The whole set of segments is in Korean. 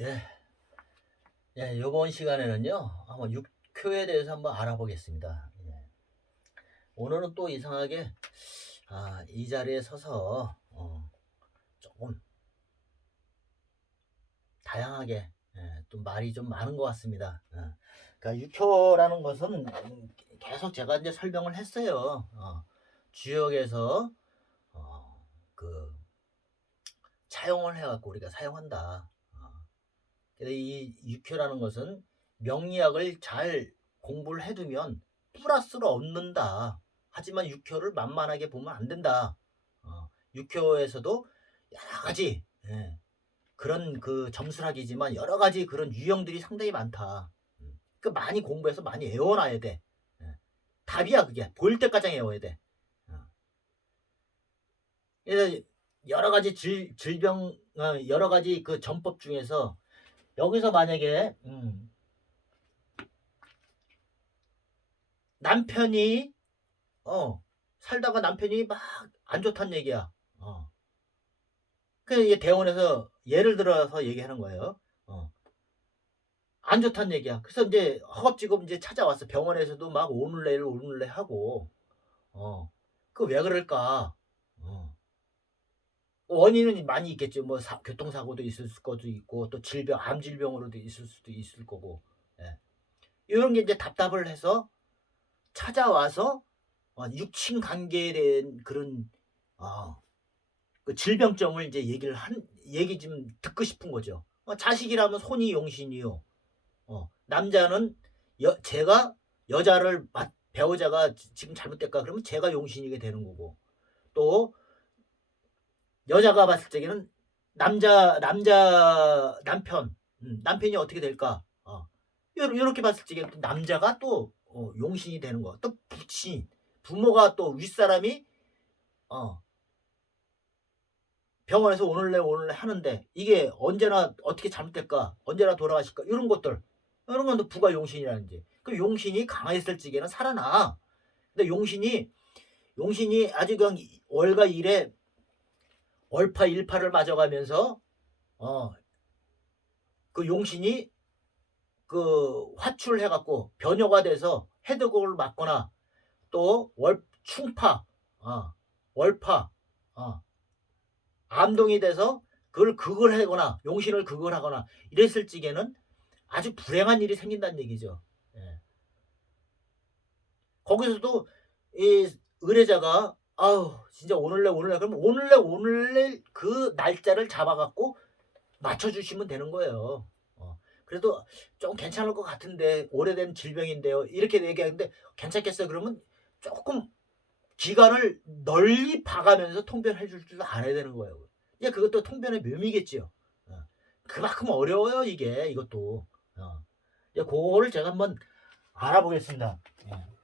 예. 예, 이번 시간에는요, 한번 육효에 대해서 한번 알아보겠습니다. 예. 오늘은 또 이상하게, 아, 이 자리에 서서, 어, 조금, 다양하게, 예, 또 말이 좀 많은 것 같습니다. 어. 그러니까 육효라는 것은 음, 계속 제가 이제 설명을 했어요. 어, 주역에서, 어, 그, 차용을 해갖고 우리가 사용한다. 어. 그래서 이 육효라는 것은 명리학을 잘 공부를 해두면 플러스로 얻는다. 하지만 육효를 만만하게 보면 안 된다. 어, 육효에서도 여러 가지 예, 그런 그 점수락이지만 여러 가지 그런 유형들이 상당히 많다. 음, 그 많이 공부해서 많이 외워놔야 돼. 예, 답이야 그게 보일 때까지 외워야 돼. 어. 그래서 여러 가지 질, 질병 어, 여러 가지 그 전법 중에서 여기서 만약에 음, 남편이 어 살다가 남편이 막 안 좋다는 얘기야. 어. 이게 대원에서 예를 들어서 얘기하는 거예요. 어. 안 좋다는 얘기야. 그래서 이제 허겁지겁 이제 찾아왔어. 병원에서도 막 오늘 내일 오늘 내일 하고 어. 그 왜 그럴까? 어. 원인은 많이 있겠죠. 뭐 사- 교통사고도 있을 수도 있고 또 질병, 암 질병으로도 있을 수도 있을 거고. 예. 이런 게 이제 답답을 해서 찾아와서 어, 육친 관계에 대한 그런 어, 그 질병점을 이제 얘기를 한 얘기 좀 듣고 싶은 거죠. 어, 자식이라면 손이 용신이요. 어, 남자는 여, 제가 여자를 맞- 배우자가 지- 지금 잘못됐까 그러면 제가 용신이게 되는 거고 또 여자가 봤을 적에는 남자 남자 남편 음, 남편이 어떻게 될까? 어. 이렇게 봤을 적에 또 남자가 또 어, 용신이 되는 거. 또 부친. 부모가 또 윗사람이 어, 병원에서 오늘래 오늘래 하는데 이게 언제나 어떻게 잘못될까? 언제나 돌아가실까? 이런 것들. 이런 건 또 부가 용신이라는지. 그 용신이 강했을 적에는 살아나. 근데 용신이 용신이 아주 그냥 월과 일에 월파 일파를 맞아가면서 어 그 용신이 그 화출해갖고 변효가 돼서 해독을 맞거나 또 월 충파 어, 월파 어, 암동이 돼서 그걸 극을 하거나 용신을 극을 하거나 이랬을 적에는 아주 불행한 일이 생긴다는 얘기죠. 예. 거기서도 이 의뢰자가 아우 진짜 오늘래 오늘래 그럼 오늘래 오늘래 그 날짜를 잡아갖고 맞춰주시면 되는 거예요. 어. 그래도 좀 괜찮을 것 같은데 오래된 질병인데요. 이렇게 얘기하는데 괜찮겠어요? 그러면 조금 기간을 널리 봐가면서 통변해 줄줄 알아야 되는 거예요. 이제 그것도 통변의 묘미겠지요. 어. 그만큼 어려워요 이게 이것도. 어. 이제 그거를 제가 한번 알아보겠습니다. 예.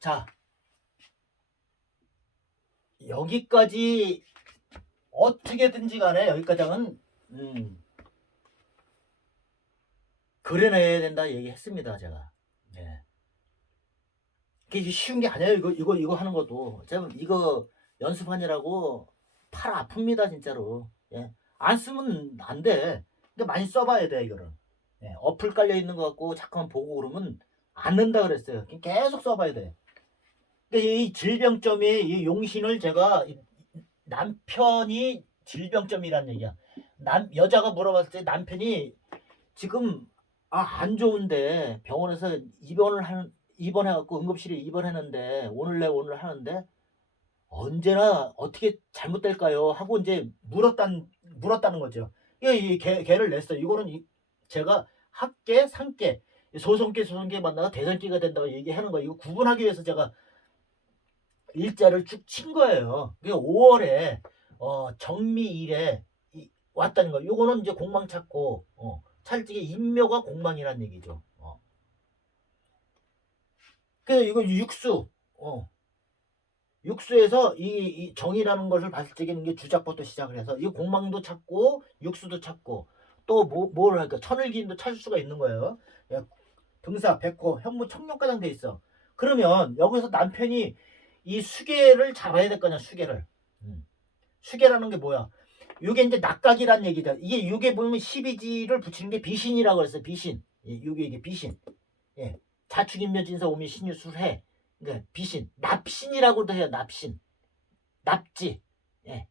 자, 여기까지 어떻게든지 간에 여기까지는 음, 그려내야 된다 얘기했습니다 제가. 예. 이게 쉬운 게 아니에요 이거 이거 이거 하는 것도 제가 이거 연습하느라고 팔 아픕니다 진짜로. 예. 안 쓰면 안 돼. 근데 많이 써봐야 돼 이거를. 예. 어플 깔려 있는 것 같고 잠깐 보고 그러면 안 는다 그랬어요. 계속 써봐야 돼. 근데 이 질병점이 이 용신을 제가 이- 남편이 질병점이란 얘기야. 남 여자가 물어봤을 때 남편이 지금 아 안 좋은데 병원에서 입원을 하는 입원해갖고 응급실에 입원했는데 오늘 내 오늘 하는데 언제나 어떻게 잘못될까요? 하고 이제 물었단 물었다는 거죠. 이 개, 개를 냈어요. 이거는 이- 제가 학계, 상계, 소송계, 소송계 만나가 대전기가 된다고 얘기하는 거 이거 구분하기 위해서 제가 일자를 쭉 친 거예요. 그게 5월에 어, 정미일에 이- 왔다는 거. 요거는 이제 공망 찾고 어, 찰지게 인묘가 공망이란 얘기죠. 어. 그 이거 육수. 어. 육수에서 이, 이 정이라는 것을 적에는 이게 주작부터 시작을 해서 이 공망도 찾고 육수도 찾고 또 뭐, 뭘 할까 천을기인도 찾을 수가 있는 거예요. 야, 등사, 백호, 현무, 청룡가장 돼 있어. 그러면 여기서 남편이 이 수계를 잡아야 될 거냐 수계를. 음. 수계라는 게 뭐야? 이게 이제 낙각이란 얘기다. 이게 이게 보면 12지를 붙이는 게 비신이라고 그랬어요. 비신. 예, 이게 이게 비신. 예. 자축인묘진서 오미 신유술해. 그러니까 비신. 납신이라고도 해요. 납신. 납지. 예.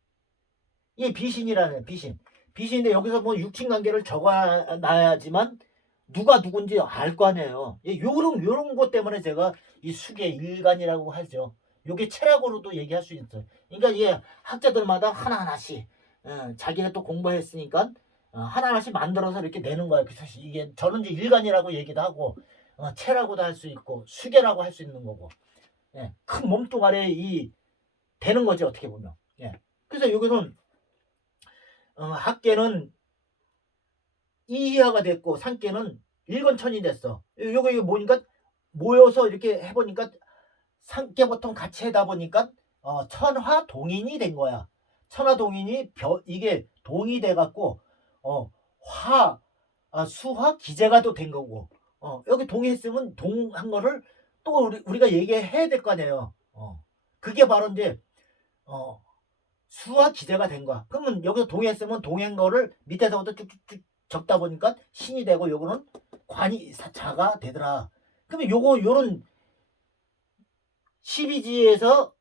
이 비신이라는 비신. 비신인데 여기서 뭐 육친 관계를 적어놔야지만 누가 누군지 알 거 아니에요. 예, 요런 요런 것 때문에 제가 이 수계 일간이라고 하죠. 요게 체력으로도 얘기할 수 있어요. 그러니까 이게 학자들마다 하나하나씩 어, 자기가 또 공부했으니까 어, 하나하나씩 만들어서 이렇게 내는 거예요. 그래서 이게 저는 이제 일간이라고 얘기도 하고 어, 체라고도 할 수 있고 수계라고 할 수 있는 거고 예, 큰 몸뚱아리에 이 되는 거지 어떻게 보면. 예. 그래서 여기는 어, 학계는 이하가 됐고 상계는 일건천이 됐어. 요거 이거 보니까 모여서 이렇게 해보니까 상계 보통 같이 하다 보니까 어, 천화 동인이 된 거야. 천화 동인이 벼, 이게 동이 돼 갖고 어, 화 아, 수화 기재가 또 된 거고 어, 여기 동했으면 동한 거를 또 우리, 우리가 얘기해야 될 거 아니에요. 어, 그게 바로 이제 어, 수화 기재가 된 거야. 그러면 여기서 동했으면 동한 거를 밑에서부터 쭉쭉쭉 적다 보니까 신이 되고 요거는 관이 사- 자가 되더라. 그러면 요거 요런 12지에서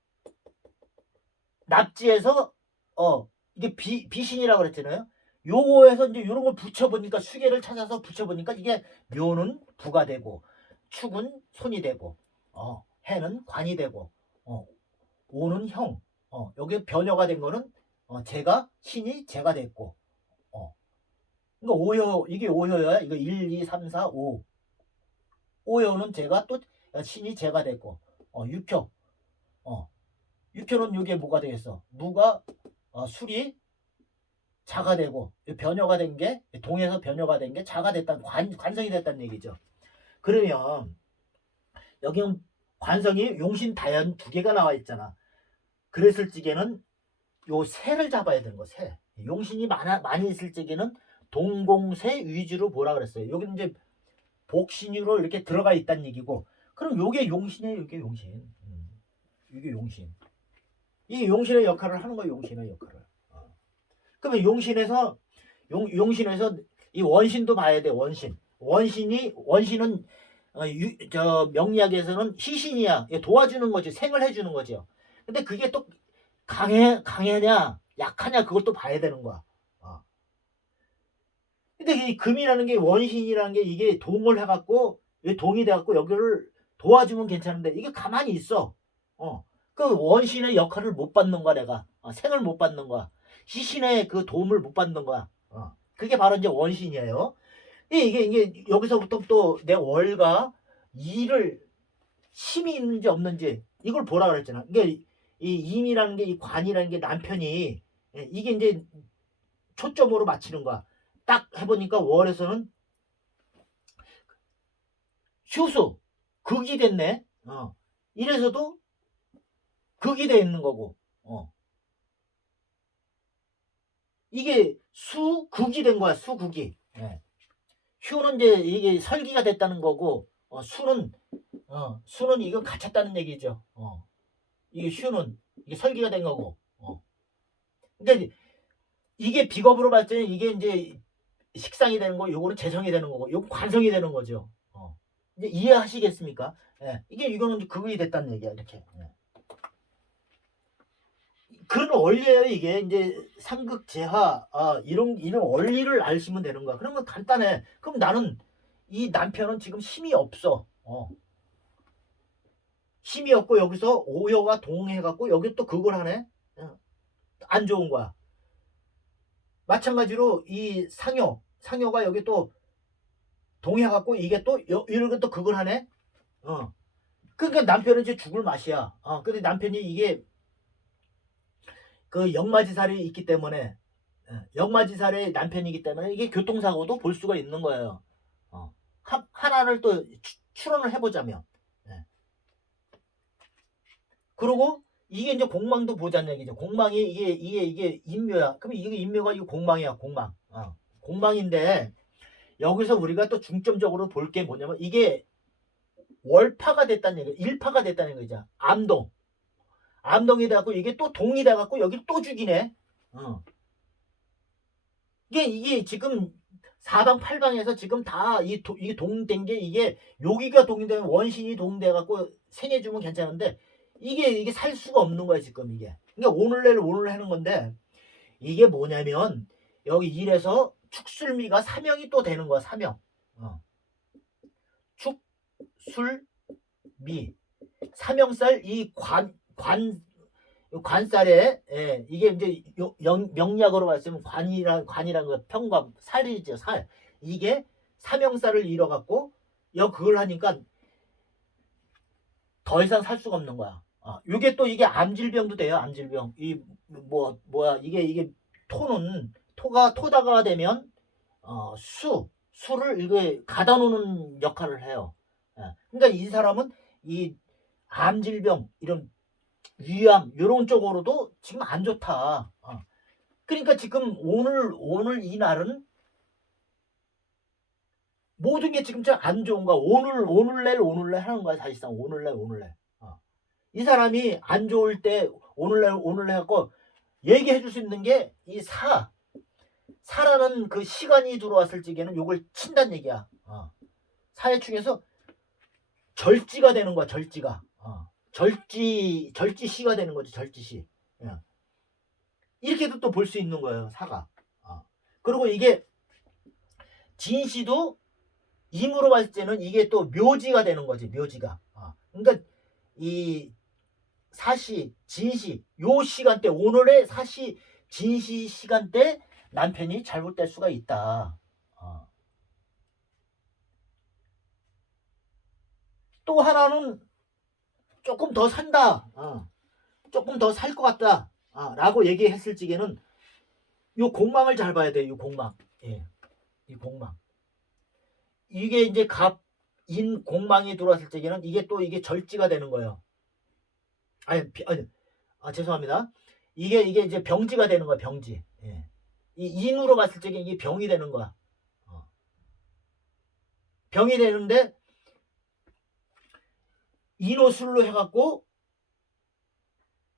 납지에서 어 이게 비, 비신이라고 그랬잖아요. 요거에서 이제 요런 걸 붙여보니까 수계를 찾아서 붙여보니까 이게 묘는 부가 되고 축은 손이 되고 어 해는 관이 되고 어 오는 형 어 여기 변여가 된 거는 어 제가 신이 제가 됐고 어 그러니까 오효 이게 오효야 이거 1, 2, 3, 4, 5 오효는 제가 또 신이 제가 됐고 어 육효 어 육효는 이게 뭐가 되겠어 무가 어, 술이 자가 되고 이 변효가 된 게 동에서 변효가 된 게 자가 됐다는 관, 관성이 됐다는 얘기죠. 그러면 여기는 관성이 용신 다연 두 개가 나와 있잖아. 그랬을 적에는 요 새를 잡아야 되는 거 새. 용신이 많아, 많이 있을 적에는 동공새 위주로 보라 그랬어요. 여기는 이제 복신으로 이렇게 들어가 있다는 얘기고 그럼 요게 용신이에요. 요게 용신. 음, 이게 용신. 이 용신의 역할을 하는 거예요. 용신의 역할을. 어. 그러면 용신에서 용, 용신에서 이 원신도 봐야 돼. 원신. 원신이 원신은 어, 유, 저 명리학에서는 희신이야. 이게 도와주는 거지. 생을 해주는 거죠. 근데 그게 또 강해 강하냐 약하냐 그걸 또 봐야 되는 거야. 어. 근데 이 금이라는 게 원신이라는 게 이게 동을 해갖고 동이 돼갖고 여기를 도와주면 괜찮은데 이게 가만히 있어. 어. 그 원신의 역할을 못 받는 거야 내가 어, 생을 못 받는 거야 희신의 그 도움을 못 받는 거야 어. 그게 바로 이제 원신이에요 이게 이게, 여기서부터 또 내 월과 일을 힘이 있는지 없는지 이걸 보라 그랬잖아 이게 이 임이라는 게 이 관이라는 게 남편이 예, 이게 이제 초점으로 맞추는 거야 딱 해보니까 월에서는 휴수 극이 됐네 어. 이래서도 극이 돼 있는 거고 어. 이게 수극이 된 거야 수극이 예. 휴는 이제 이게 설기가 됐다는 거고 어, 수는 어, 수는 이거 갇혔다는 얘기죠 어. 이게 휴는 이게 설기가 된 거고 어. 근데 이게 비겁으로 봤을 때 이게 이제 식상이 되는 거 요거는 재성이 되는 거고 요건 관성이 되는 거죠 어. 이제 이해하시겠습니까 예. 이게 이거는 극이 됐다는 얘기야 이렇게 예. 그런 원리예요 이게 이제 상극 재화 아, 이런 이런 원리를 아시면 되는 거야. 그러면 간단해. 그럼 나는 이 남편은 지금 힘이 없어. 어. 힘이 없고 여기서 오여가 동해갖고 여기 또 그걸 하네. 어. 안 좋은 거야. 마찬가지로 이 상여 상여가 여기 또 동해갖고 이게 또 여- 이렇게 또 그걸 하네. 어. 그러니까 남편은 이제 죽을 맛이야. 어. 근데 남편이 이게 그 역마지살이 있기 때문에 예, 역마지살의 남편이기 때문에 이게 교통사고도 볼 수가 있는 거예요. 어. 하, 하나를 또 추- 추론을 해보자면 예. 그리고 이게 이제 공망도 보자는 얘기죠. 공망이 이게 이게 이게 인묘야. 그럼 이게 인묘가 이거 공망이야. 공망. 어. 공망인데 여기서 우리가 또 중점적으로 볼 게 뭐냐면 이게 월파가 됐다는 얘기, 일파가 됐다는 거죠. 암동. 암동이 돼갖고 이게 또 동이 돼갖고 여기 또 죽이네. 어. 이게 이게 지금 사방팔방에서 지금 다이 이게 동된 게 이게 여기가 동이 되면 원신이 동돼 갖고 생해 주면 괜찮은데 이게 이게 살 수가 없는 거야 지금 이게. 그러니까 오늘 내일 오늘 하는 건데 이게 뭐냐면 여기 일에서 축술미가 사명이 또 되는 거야 사명. 어. 축술미 사명살 이 관 관 관살에 예, 이게 이제 요- 영- 명약으로 말씀면 관이란 관이란 거 평과 살이죠 살 이게 사명살을 잃어갖고 여 그걸 하니까 더 이상 살 수가 없는 거야. 아, 이게 또 이게 암질병도 돼요 암질병 이 뭐 뭐야 이게 이게 토는 토가 토다가 되면 어, 수 수를 이게 가다 놓는 역할을 해요. 예. 그러니까 이 사람은 이 암질병 이런 위암 이런 쪽으로도 지금 안 좋다. 어. 그러니까 지금 오늘 오늘 이 날은 모든 게 지금 좀안 좋은 거야. 오늘 오늘 날 오늘 날 하는 거야 사실상 오늘 날 오늘 날. 어. 이 사람이 안 좋을 때 오늘 날 오늘 날 하고 얘기해 줄 수 있는 게 이 사. 사라는 그 시간이 들어왔을 적에는 요걸 친다는 얘기야. 어. 사회충에서 절지가 되는 거야 절지가. 어. 절지 절지시가 되는 거지 절지시. 예. 이렇게도 또 볼 수 있는 거예요 사가. 어. 그리고 이게 진시도 임으로 봤을 때는 이게 또 묘지가 되는 거지 묘지가. 어. 그러니까 이 사시 진시 요 시간대 오늘의 사시 진시 시간대 남편이 잘못될 수가 있다. 어. 또 하나는 조금 더 산다. 어. 조금 더 살 것 같다. 아, 라고 얘기했을 적에는 요 공망을 잘 봐야 돼. 요 공망. 예. 이 공망. 이게 이제 갑 인 공망이 들어왔을 적에는 이게 또 이게 절지가 되는 거예요. 아니, 비- 아니 아, 죄송합니다. 이게 이게 이제 병지가 되는 거야. 병지. 예. 이 인으로 봤을 적에 이게 병이 되는 거야. 어. 병이 되는데 인호술로 해갖고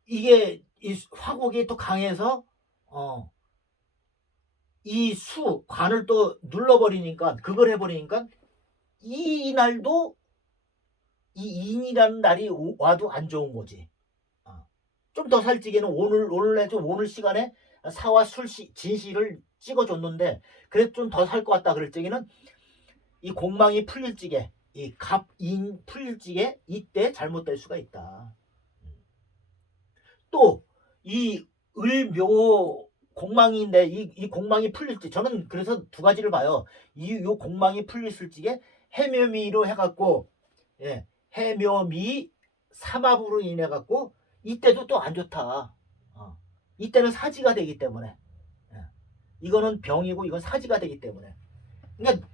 이게 이 화곡이 또 강해서 어, 이 수 관을 또 눌러버리니까 그걸 해버리니까 이 날도 이 인이라는 날이 오- 와도 안 좋은 거지. 어. 좀더 살찌게는 오늘 오늘에 좀 오늘 시간에 사와 술시 진시를 찍어줬는데 그래도 좀 더 살 것 같다 그럴 적에는 이 공망이 풀릴 적에 이 갑인 풀릴 적에 이때 잘못될 수가 있다. 또 이 을묘 공망인데 이, 이 공망이 풀릴지 저는 그래서 두 가지를 봐요. 이 요 공망이 풀렸을 적에 해묘미로 해갖고 예 해묘미 삼합으로 인해 갖고 이때도 또 안 좋다. 어. 이때는 사지가 되기 때문에 예. 이거는 병이고 이건 사지가 되기 때문에 그러니까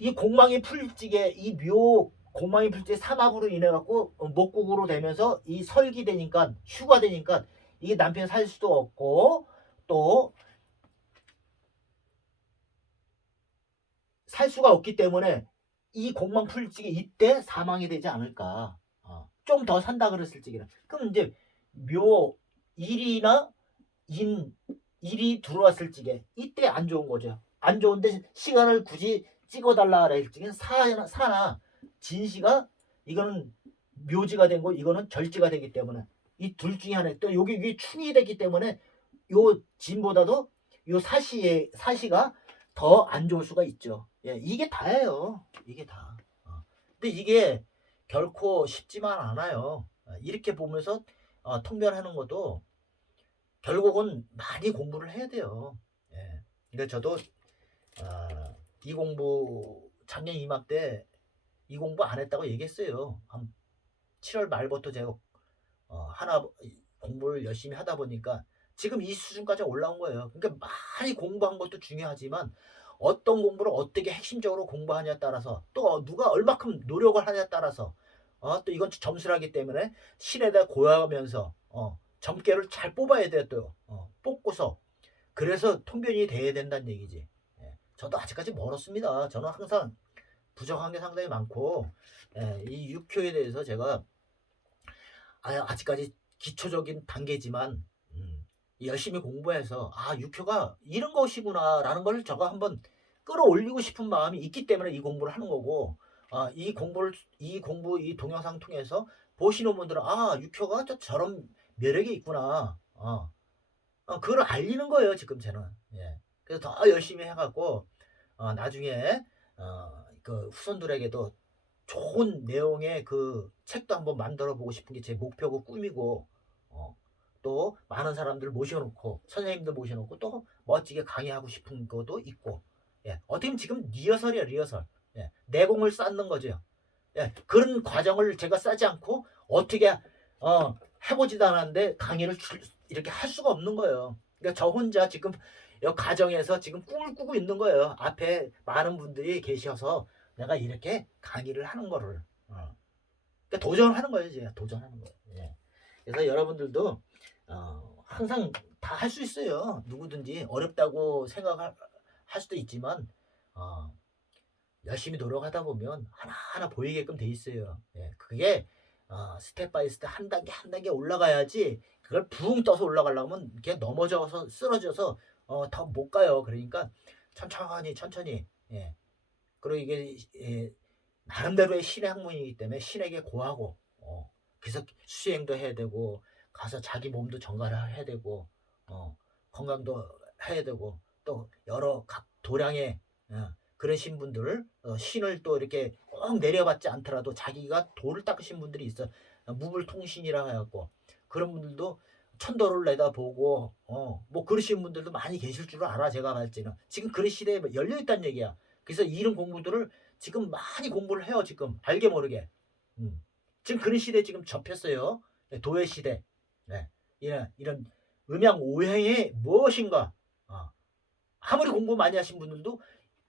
이 공망이 적에 이묘 공망이 풀지 삼합으로 인해 갖고 어, 목국으로 되면서 이 설기 되니까 휴가 되니까 이게 남편 살 수도 없고 또 살 수가 없기 때문에 이 공망 풀지기 이때 사망이 되지 않을까. 어, 좀더 산다 그랬을 적에는. 그럼 이제 묘 일이나 인 일이 들어왔을 적에 이때 안 좋은 거죠. 안 좋은데 시간을 굳이 찍어달라 그럴 적엔 사나 사나 진시가 이거는 묘지가 된 거 이거는 절지가 되기 때문에 이 둘 중에 하나 또 여기 이게 충이 됐기 때문에 요 진보다도 요 사시의 사시가 더 안 좋을 수가 있죠. 예, 이게 다예요. 이게 다. 어. 근데 이게 결코 쉽지만 않아요. 어, 이렇게 보면서 어, 통변하는 것도 결국은 많이 공부를 해야 돼요. 예. 그러니까 저도 어, 이 공부 작년 이맘때 이 공부 안 했다고 얘기했어요. 한 7월 말부터 제가 어, 하나 공부를 열심히 하다 보니까 지금 이 수준까지 올라온 거예요. 그러니까 많이 공부한 것도 중요하지만 어떤 공부를 어떻게 핵심적으로 공부하냐에 따라서 또 누가 얼마큼 노력을 하냐에 따라서 어, 또 이건 점수라기 때문에 실에다 고여가면서 어, 점괘를 잘 뽑아야 돼요 또 어, 뽑고서 그래서 통변이 돼야 된다는 얘기지. 예, 저도 아직까지 멀었습니다. 저는 항상 부정한 게 상당히 많고 예, 이 육효에 대해서 제가 아, 아직까지 기초적인 단계지만 음, 열심히 공부해서 아 육효가 이런 것이구나 라는 걸 제가 한번 끌어올리고 싶은 마음이 있기 때문에 이 공부를 하는 거고 아, 이 공부를 이 공부 이 동영상 통해서 보시는 분들은 아 육효가 저 저런 매력이 있구나. 어, 어, 그걸 알리는 거예요 지금 저는. 예. 그래서 더 열심히 해갖고 어, 나중에 어, 그 후손들에게도 좋은 내용의 그 책도 한번 만들어 보고 싶은 게 제 목표고 꿈이고 어, 또 많은 사람들 모셔놓고 선생님들 모셔놓고 또 멋지게 강의하고 싶은 것도 있고 예, 어떻게 보면 지금 리허설이야 리허설. 예, 내공을 쌓는 거죠. 예, 그런 과정을 제가 싸지 않고 어떻게 어, 해보지도 않았는데 강의를 줄- 이렇게 할 수가 없는 거예요. 그러니까 저 혼자 지금 이 가정에서 지금 꿈을 꾸고 있는 거예요. 앞에 많은 분들이 계셔서 내가 이렇게 강의를 하는 거를. 어. 그러니까 도전하는 거예요 제가 도전하는 거예요. 예. 그래서 여러분들도 어, 항상 다 할 수 있어요. 누구든지 어렵다고 생각할 할 수도 있지만 어, 열심히 노력하다 보면 하나하나 보이게끔 돼 있어요. 예. 그게 어, 스텝 바이 스텝 한 단계 한 단계 올라가야지 그걸 붕 떠서 올라가려면 이렇게 넘어져서 쓰러져서 어, 더 못 가요 그러니까 천천히 천천히 예. 그리고 이게 예, 나름대로의 신의 학문이기 때문에 신에게 고하고 어, 그래서 수행도 해야 되고 가서 자기 몸도 정갈을 해야 되고 어, 건강도 해야 되고 또 여러 각 도량의 어, 그런 신분들 어, 신을 또 이렇게 꼭 내려받지 않더라도 자기가 돌을 닦으신 분들이 있어. 무불통신이라 해갖고. 그런 분들도 천도를 내다보고 어, 뭐 그러신 분들도 많이 계실 줄 알아 제가 갈지는. 지금 그런 시대에 열려 있다는 얘기야. 그래서 이런 공부들을 지금 많이 공부를 해요 지금. 알게 모르게. 음. 지금 그런 시대에 지금 접했어요. 네, 도회 시대. 네. 이런 이런 음양 오행이 무엇인가. 어. 아무리 공부 많이 하신 분들도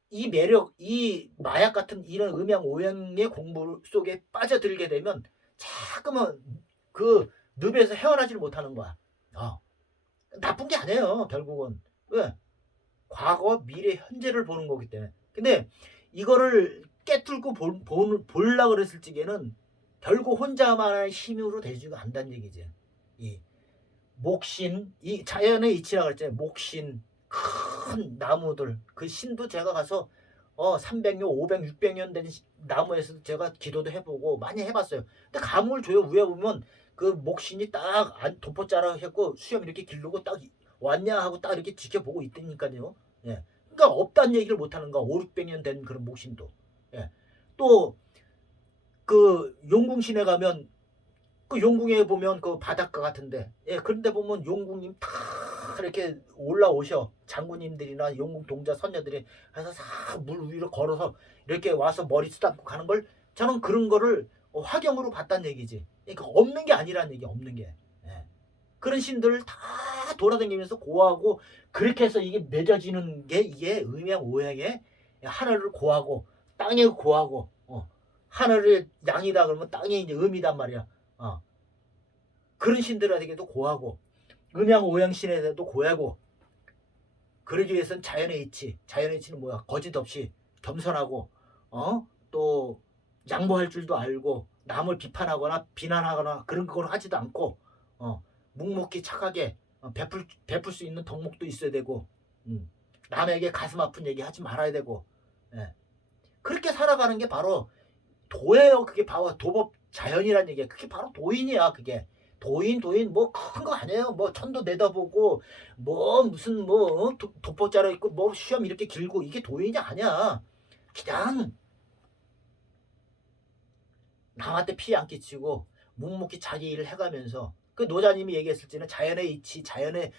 이 매력 이 마약 같은 이런 음양 오행의 공부 속에 빠져들게 되면 자꾸만 그 늪에서 헤어나지를 못하는 거야 어. 나쁜 게 아니에요 결국은 왜 과거 미래 현재를 보는 거기 때문에 근데 이거를 깨뚫고 볼, 볼, 볼라 그랬을 적에는 결국 혼자만의 힘으로 되지가 않다는 얘기지. 이 목신, 이 자연의 이치라 그랬잖아요. 목신, 큰 나무들, 그 신도 제가 가서 어 300년, 500, 600년 된 시- 나무에서 제가 기도도 해보고 많이 해봤어요. 근데 감을 줘요. 위에 보면 그 목신이 딱 안- 도포자락 했고 수염 이렇게 기르고 딱 왔냐 하고 딱 이렇게 지켜보고 있다니까요. 예. 그러니까 없다는 얘기를 못 하는 거야. 5, 600년 된 그런 목신도. 예. 또 그 용궁신에 가면 그 용궁에 보면 그 바닷가 같은데 예, 그런데 보면 용궁님 다 이렇게 올라오셔. 장군님들이나 용궁 동자 선녀들이 해서 싹 물 위로 걸어서 이렇게 와서 머리 쓰다듬고 가는 걸 저는 그런 거를 어, 화경으로 봤다는 얘기지. 그러니까 없는 게 아니라는 얘기 없는 게. 예. 그런 신들을 다 돌아다니면서 고하고 그렇게 해서 이게 맺어지는 게 이게 음양 오행의 하늘을 고하고 땅에 고하고 어. 하늘이 양이다 그러면 땅이 이제 음이단 말이야. 어. 그런 신들에게도 고하고 음양 오양 신에게도 고하고 그러기 위해서는 자연의 이치. 자연의 이치는 뭐야? 거짓 없이 겸손하고 어? 또 양보할 줄도 알고 남을 비판하거나 비난하거나 그런 걸 하지도 않고 어, 묵묵히 착하게 어, 베풀 베풀 수 있는 덕목도 있어야 되고 음, 남에게 가슴 아픈 얘기 하지 말아야 되고 예. 그렇게 살아가는 게 바로 도예요. 그게 바로 도법 자연이란 얘기야. 그게 바로 도인이야. 그게 도인 도인 뭐 큰 거 아니에요. 뭐 천도 내다보고 뭐 무슨 뭐 어? 도- 도포자로 있고 뭐 시험 이렇게 길고 이게 도인이 아니야. 그냥 남한테 피해 안 끼치고 묵묵히 자기 일을 해가면서 그 노자님이 얘기했을지는 자연의 이치, 자연의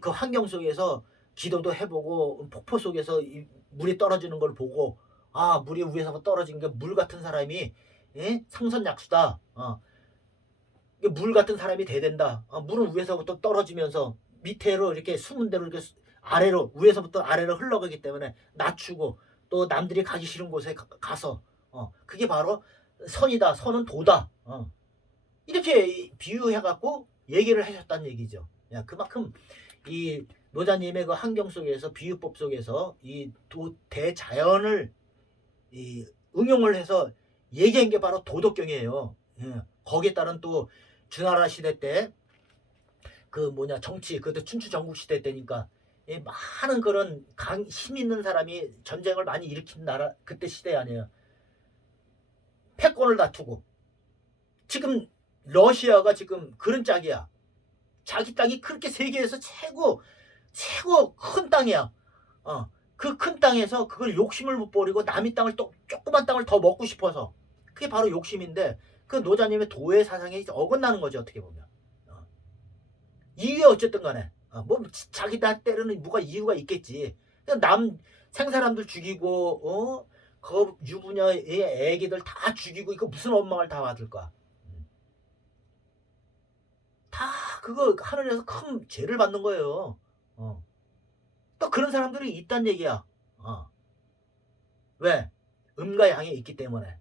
그 환경 속에서 기도도 해보고 폭포 속에서 이 물이 떨어지는 걸 보고 아 물이 위에서 떨어진 게 물 같은 사람이 예? 상선약수다. 어. 물 같은 사람이 돼야 된다. 어, 물은 위에서부터 떨어지면서 밑에로 이렇게 숨은 대로 이렇게 수- 아래로 위에서부터 아래로 흘러가기 때문에 낮추고 또 남들이 가기 싫은 곳에 가, 가서 어, 그게 바로 선이다. 선은 도다. 어. 이렇게 비유해갖고 얘기를 하셨다는 얘기죠. 야, 그만큼 이 노자님의 그 환경 속에서 비유법 속에서 이 도, 대자연을 이 응용을 해서 얘기한 게 바로 도덕경이에요. 예. 거기에 따른 또 주나라 시대 때 그 뭐냐 정치 그때 춘추 전국 시대 때니까 예, 많은 그런 강, 힘 있는 사람이 전쟁을 많이 일으킨 나라 그때 시대 아니에요. 패권을 다투고 지금 러시아가 지금 그런 짝이야. 자기 땅이 그렇게 세계에서 최고 최고 큰 땅이야. 어. 그 큰 땅에서 그걸 욕심을 못 버리고 남의 땅을 또 조그만 땅을 더 먹고 싶어서 그게 바로 욕심인데 그 노자님의 도의 사상에 어긋나는 거죠 어떻게 보면 어. 이유가 어쨌든 간에 어, 뭐 자기 다 때리는 뭐가 이유가 있겠지 그냥 남 생사람들 죽이고 어? 그 유부녀의 애기들 다 죽이고 이거 무슨 원망을 다 받을까 음. 다 그거 하늘에서 큰 죄를 받는 거예요 어. 또 그런 사람들이 있단 얘기야. 어. 왜? 음과 양이 있기 때문에.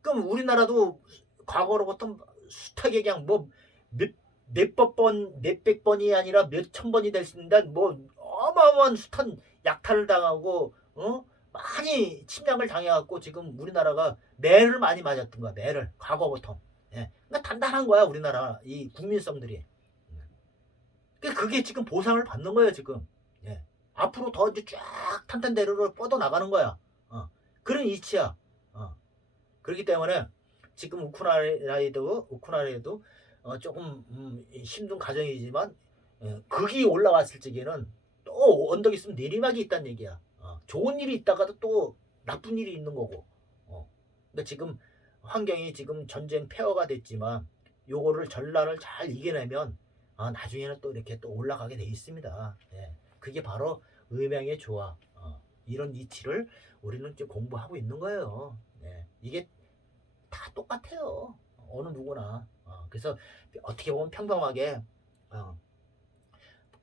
예. 그럼 우리나라도 과거로부터 숱하게 그냥 뭐 몇, 몇백 번, 몇백 번이 아니라 몇천 번이 될 수 있는데 뭐 어마어마한 숱한 약탈을 당하고 어? 많이 침략을 당해갖고 지금 우리나라가 매를 많이 맞았던 거야. 매를 과거부터. 예. 그러니까 단단한 거야 우리나라 이 국민성들이. 그- 그게 지금 보상을 받는 거예요 지금. 예. 앞으로 더 이제 쫙 탄탄대로로 뻗어 나가는 거야. 어. 그런 이치야. 어. 그렇기 때문에 지금 우크라이나에도 우크라이나에도 어, 조금 음, 힘든 가정이지만 예, 극이 올라왔을 적에는 또 언덕 있으면 내리막이 있다는 얘기야. 어. 좋은 일이 있다가도 또 나쁜 일이 있는 거고. 어. 근데 지금 환경이 지금 전쟁 폐허가 됐지만 요거를 전란을 잘 이겨내면 아, 나중에는 또 이렇게 또 올라가게 돼 있습니다. 예. 그게 바로 음양의 조화. 어, 이런 이치를 우리는 이제 공부하고 있는 거예요. 예. 이게 다 똑같아요. 어느 누구나. 어, 그래서 어떻게 보면 평범하게 어,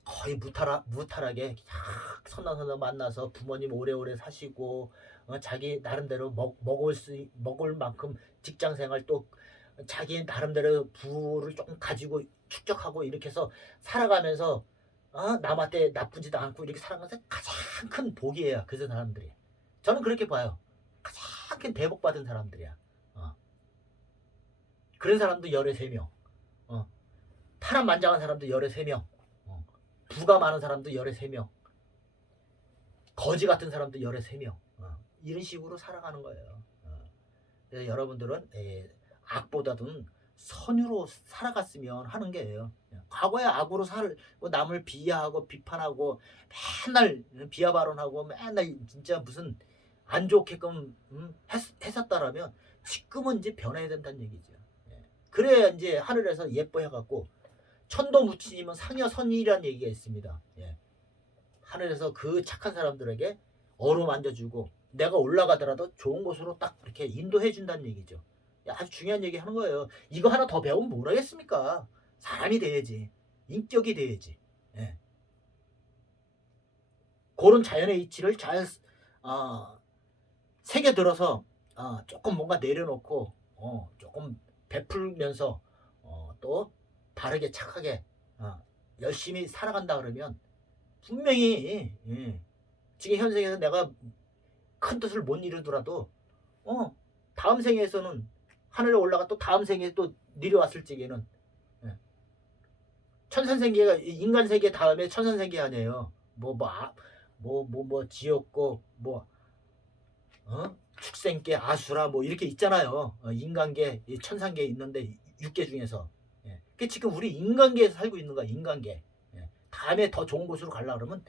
거의 무탈하, 무탈하게 싹 선남선남 만나서 부모님 오래오래 사시고 어, 자기 나름대로 먹, 먹을 수 있- 먹을 만큼 직장 생활 또 자기 나름대로 부를 조금 가지고 축적하고 이렇게 해서 살아가면서 어? 남한테 나쁘지도 않고 이렇게 살아가면서 가장 큰 복이에요. 그 사람들이. 저는 그렇게 봐요. 가장 큰 대복 받은 사람들이야. 어. 그런 사람도 열의 세 명. 어. 파란만장한 사람도 열의 세 명. 어. 부가 많은 사람도 열의 세 명. 거지 같은 사람도 열의 세 명. 어. 이런 식으로 살아가는 거예요. 어. 그래서 여러분들은 에, 악보다는 선유로 살아갔으면 하는 게예요. 과거에 악으로 살, 뭐 남을 비하하고 비판하고 맨날 비하 발언하고 맨날 진짜 무슨 안 좋게끔 음, 했, 했었다라면 지금은 이제 변해야 된다는 얘기죠. 예. 그래야 이제 하늘에서 예뻐해갖고 천도 무치님은 상여 선이라는 얘기가 있습니다. 예. 하늘에서 그 착한 사람들에게 어루만져주고 내가 올라가더라도 좋은 곳으로 딱 이렇게 인도해 준다는 얘기죠. 아주 중요한 얘기 하는 거예요. 이거 하나 더 배우면 뭘 하겠습니까? 사람이 돼야지. 인격이 돼야지. 예. 그런 자연의 이치를 잘 어, 새겨 들어서 어, 조금 뭔가 내려놓고 어, 조금 베풀면서 어, 또 바르게 착하게 어, 열심히 살아간다 그러면 분명히 예, 지금 현생에서 내가 큰 뜻을 못 이루더라도 어, 다음 생에서는 하늘에 올라가 또 다음 생에 또 내려왔을 적에는 예. 천선생계가 인간 세계 다음에 천선생계 아니에요. 뭐뭐 뭐 뭐 뭐 지옥고 뭐 어? 축생계 아수라 뭐 이렇게 있잖아요. 어, 인간계, 이 천상계 있는데 육계 중에서. 예. 그 지금 우리 인간계에서 살고 있는 거야. 인간계. 예. 다음에 더 좋은 곳으로 가려 그러면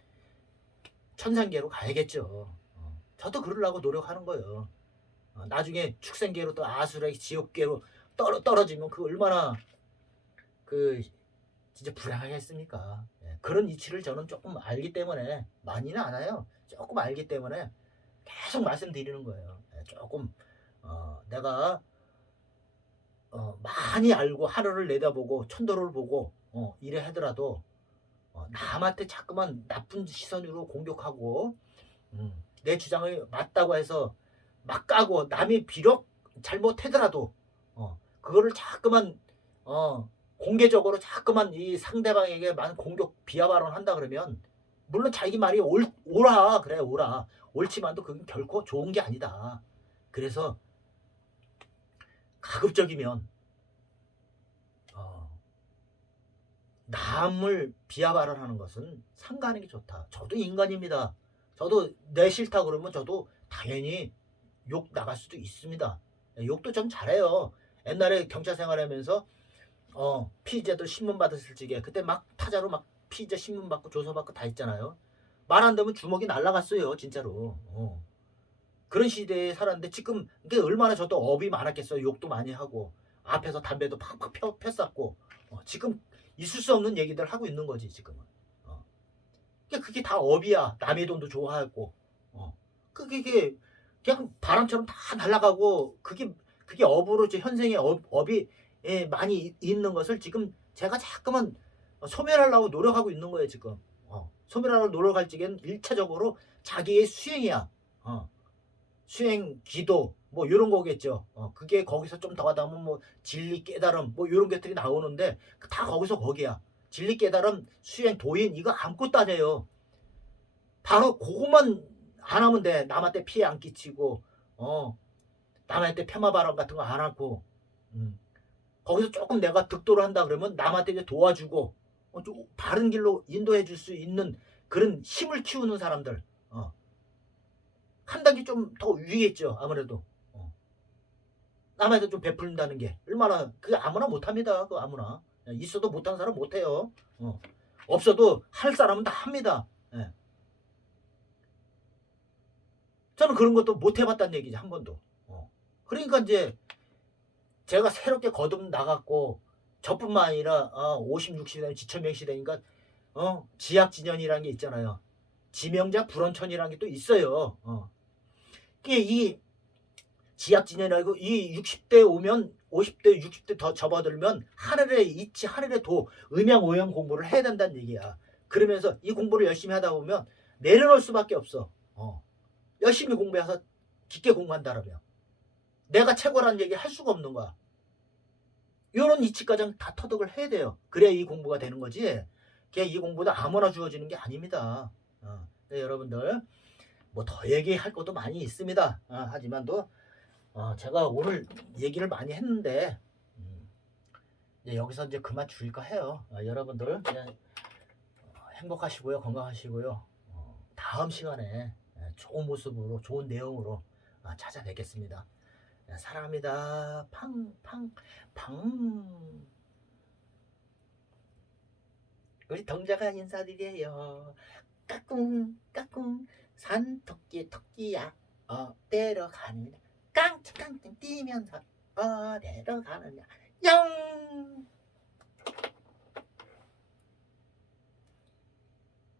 천상계로 가야겠죠. 어. 저도 그러려고 노력하는 거예요. 어, 나중에 축생계로 또 아수라 지옥계로 떨어 떨어지면 그 얼마나 그 진짜 불행하겠습니까? 예. 그런 이치를 저는 조금 알기 때문에 많이는 않아요. 조금 알기 때문에 계속 말씀드리는 거예요. 예, 조금 어, 내가 어, 많이 알고 하늘을 내다보고 천도를 보고 어, 이래 하더라도 어, 남한테 자꾸만 나쁜 시선으로 공격하고 음, 내 주장을 맞다고 해서 막 까고 남이 비록 잘못하더라도 어, 그거를 자꾸만 어, 공개적으로 자꾸만 이 상대방에게 많은 공격 비하 발언한다 그러면 물론 자기 말이 옳, 옳아 그래 옳아 옳지만도 그건 결코 좋은 게 아니다. 그래서 가급적이면 어, 남을 비하 발언하는 것은 상가하는 게 좋다. 저도 인간입니다. 저도 내 싫다 그러면 저도 당연히 욕 나갈 수도 있습니다. 욕도 좀 잘해요. 옛날에 경찰 생활하면서 어, 피의자들 신문 받았을 적에 그때 막 타자로 막 피의자 신문 받고 조사 받고 다 했잖아요. 말 안 되면 주먹이 날라갔어요, 진짜로. 어. 그런 시대에 살았는데 지금 이게 얼마나 저도 업이 많았겠어요. 욕도 많이 하고 앞에서 담배도 팍팍 펴, 폈었고 어, 지금 있을 수 없는 얘기들 하고 있는 거지 지금은. 어. 그게, 그게 다 업이야. 남의 돈도 좋아하고. 어. 그게 그냥 바람처럼 다 날아가고 그게 그게 업으로 현생의 업, 업이 예, 많이 이- 있는 것을 지금 제가 자꾸만 소멸하려고 노력하고 있는 거예요 지금. 어. 소멸하려고 노력할 적엔 일차적으로 자기의 수행이야. 어. 수행, 기도 뭐 이런 거겠죠. 어. 그게 거기서 좀 더 가다 보면 뭐 진리, 깨달음 뭐 이런 것들이 나오는데 다 거기서 거기야. 진리, 깨달음, 수행, 도인 이거 아무것도 아니에요. 바로 그것만 안 하면 돼. 남한테 피해 안 끼치고 어. 남한테 폄하 발언 같은 거 안 하고 음. 거기서 조금 내가 득도를 한다 그러면 남한테 이제 도와주고 어, 좀 바른 길로 인도해 줄 수 있는 그런 힘을 키우는 사람들 어. 한 단계 좀 더 위겠죠 아무래도 어. 남한테 좀 베풀린다는 게 얼마나 그게 아무나 못합니다 그 아무나 있어도 못하는 사람 못해요 어. 없어도 할 사람은 다 합니다 예. 저는 그런 것도 못 해봤다는 얘기지 한 번도 어. 그러니까 이제 제가 새롭게 거듭 나갔고 저뿐만 아니라 어, 50, 60대 지천명 시대니까 어, 지약진연이라는 게 있잖아요. 지명자 불원천이라는 게 또 있어요. 어. 이 지약진연이라고 이 60대 오면 50대 60대 더 접어들면 하늘에 있지 하늘에 도 음양오양 공부를 해야 된다는 얘기야. 그러면서 이 공부를 열심히 하다 보면 내려놓을 수밖에 없어. 어. 열심히 공부해서 깊게 공부한다라면 내가 최고라는 얘기 할 수가 없는 거야. 요런 이치까지 다 터득을 해야 돼요. 그래야 이 공부가 되는 거지. 그냥 이 공부는 아무나 주어지는 게 아닙니다. 어, 네, 여러분들 뭐 더 얘기할 것도 많이 있습니다. 어, 하지만도 어, 제가 오늘 얘기를 많이 했는데 음, 여기서 이제 그만 줄까 해요. 어, 여러분들 그냥 어, 행복하시고요, 건강하시고요. 어, 다음 시간에 예, 좋은 모습으로, 좋은 내용으로 어, 찾아뵙겠습니다. 예, 사랑합니다. 팡, 팡, 팡. 우리 동자가 인사드려요. 까꿍, 까꿍. 산 토끼, 토끼야. 어디로 가느냐. 깡충깡충 뛰면서 어디로 가느냐. 영!